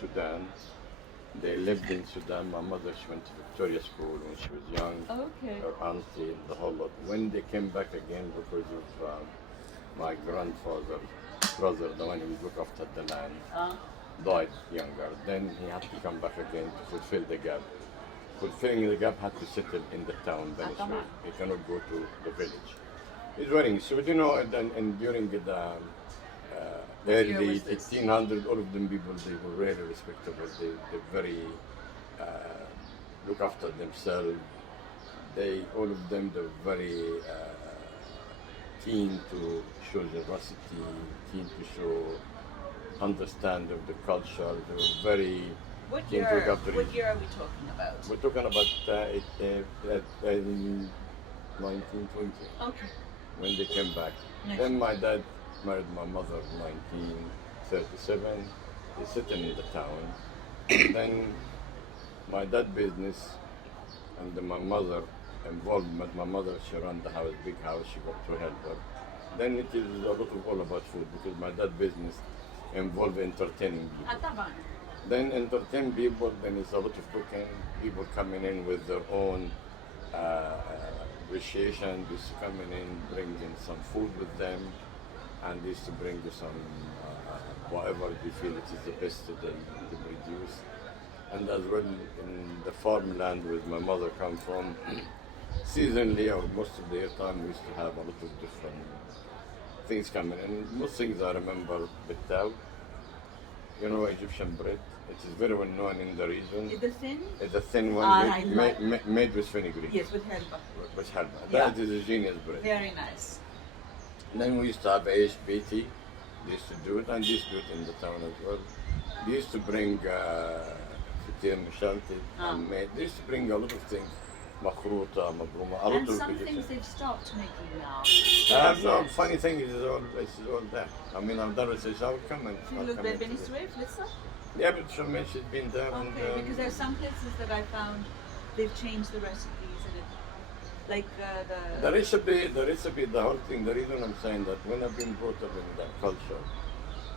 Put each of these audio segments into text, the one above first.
Sudan. They lived in Sudan. My mother, she went to Victoria School when she was young. Okay. Her auntie, the whole lot. When they came back again because of my grandfather, brother, the one who looked after the land, died younger. Then he had to come back again to fulfill the gap. Fulfilling the gap had to settle in the town, Venezuela. He cannot go to the village. He's wearing suit, you know, and during the early 1800, all of them people, they were really respectable. They very look after themselves. All of them, they're very keen to show generosity, keen to show understand of the culture. They were very What keen to look year? after What year are we talking about? We're talking about in 1920 Okay. when they came back. Nice. Then my dad married my mother in 1937. They settled in the town. Then my dad business and then my mother involvement. My mother, she ran the house, big house. She got to help her. Then it is a lot of all about food because my dad business involved entertaining people. طبعا. Then entertain people, then it's a lot of cooking, people coming in with their own appreciation, just coming in, bringing some food with them, and used to bring you some whatever they feel it is the best that they produce. And as well in the farmland where my mother come from, seasonally or most of the year time we used to have a lot of different things coming in. Most things I remember bittaw, you know, Egyptian bread. It is very well known in the region. The thin? It's a thin one I made with fenugreek. Yes, with helba. With halba. Yeah. That is a genius bread. Very nice. Then we used to have Aish Beatty. They used to do it, and they used to do it in the town as well. They used to bring fitir mishalti and made. They used to bring a lot of things. Makhruta, mabruma, a lot And of some Egyptian. things they've stopped making now. No, funny thing is, it's all there. I mean, I've done research. I'll come and. في I'll look come they've into been it. Swift, listen. Yeah, but Shemesh has been there. And, Okay, because there's some places that I found they've changed the recipes and it, like the recipe, the whole thing. The reason I'm saying that when I've been brought up in that culture,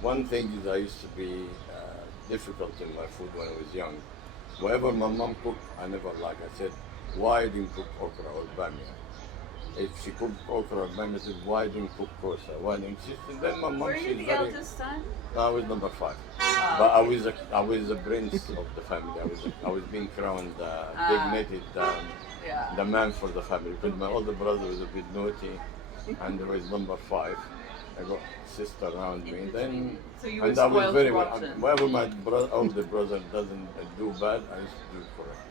one thing is I used to be difficult in my food when I was young. Whatever my mom cooked, I never liked. I said, why didn't cook okra or bamia? If she cooked okra or bamia, I said, why didn't cook kosa? Why didn't she? And then my mom, Were you she's the very. eldest son? I was number 5, Ah, but okay. I was the prince of the family. I was being crowned, Ah. designated Yeah. the man for the family because my older brother was a bit naughty, and there was number 5. I got sister around me. Then So you were and I was spoiled very well. rotten. Whenever my older brother doesn't do bad, I used to do correct.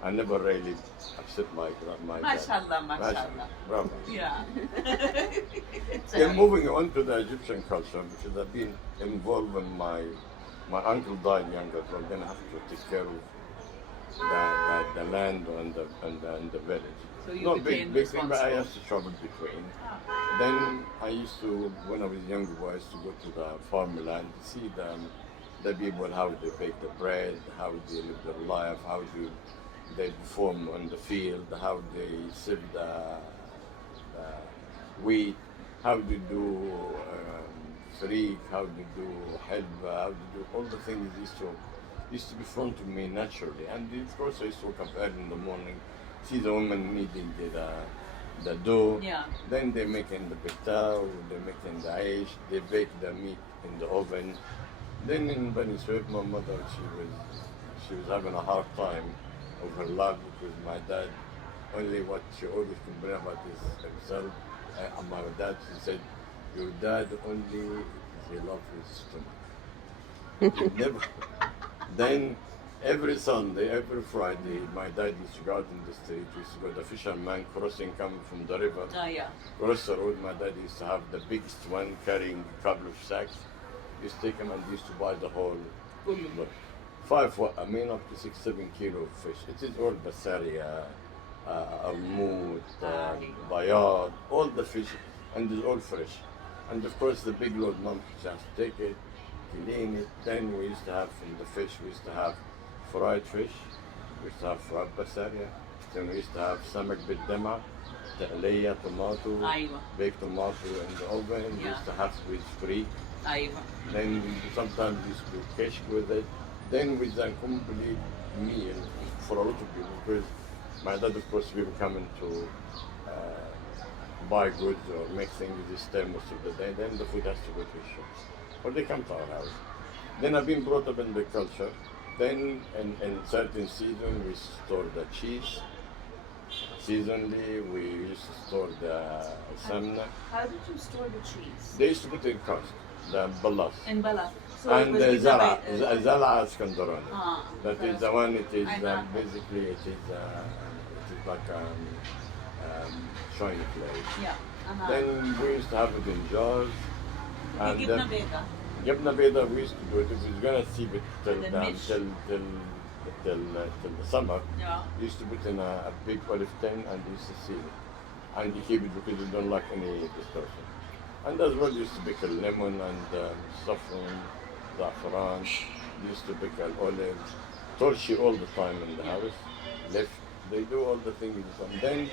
I never really upset my dad. Mashallah, mashallah. Bravo. Yeah. Yeah, moving on to the Egyptian culture, because I've been involved in my uncle died young as well, then I have to take care of the land and the village. So you Not became big thing, but I responsible. used to travel between. Then I used to, when I was younger, I used to go to the farmland to see the people, how they bake the bread, how they live their life, how they perform on the field, how they sieve the wheat, how they do freak, how they do helba, how they do all the things used to be thrown to me naturally. And of course I used to wake up early in the morning, see the women kneading the dough. Yeah. Then they making the pittaw, they making the aish, they bake the meat in the oven. Then in Bani Suef, my mother, she was having a hard time of her life because my dad, only what she always complained about is himself. And my dad, she said, your dad only, he loves his stomach. He never. Then every Sunday, every Friday, my dad used to go out in the street. We used to go, the fisherman crossing coming from the river. Yeah. Cross the road, my dad used to have the biggest one carrying a couple of sacks. Used to take him and used to buy the whole 5, up to 6, 7 kilo of fish. It is all basaria, armut, bayad, all the fish, and it's all fresh. And of course the big load mom just take it, clean it. Then we used to have from the fish, we used to have fried fish, we used to have fried basaria, then we used to have samak bildema, تقلية, tomato, أيوة. baked tomato in the oven. We used to have with free. أيوة. Then sometimes we used to do keshk with it. Then with a complete meal for a lot of people, because my dad, of course, people coming to buy goods or make things this time most of the day, then the food has to go to his shops. Or they come to our house. Then I've been brought up in the culture. Then in certain season we store the cheese. Seasonally we used to store the samna. How did you store the cheese? They used to put it in cask, the balas. In Bala. So And it was zara, given by, zara Iskandarani. Ah, That is okay. the one. It is I know. basically it is like showing clay. Yeah. Then we used to have it in jars. And Gibna beta. Gibna beda, we used to do it. If we was gonna keep it till The the, mish. till the summer, Yeah. we used to put in a big olive tin and we used to seal it. And you keep it because you don't like any distortion. And as well, used to pickle lemon and saffron, za'afaran. Used to pickle olives. Torchy all the time in the house. Left. They do all the things. And then,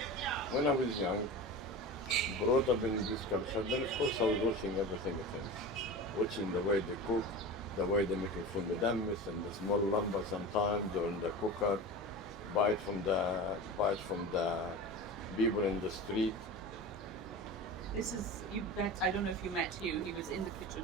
when I was young, brought up in this culture, then of course I was watching everything of them. Watching the way they cook, the way they make it from the damis and the small lumber sometimes, or in the cooker, buy it from the people in the street. This is you met. I don't know if you met Hugh. He was in the kitchen.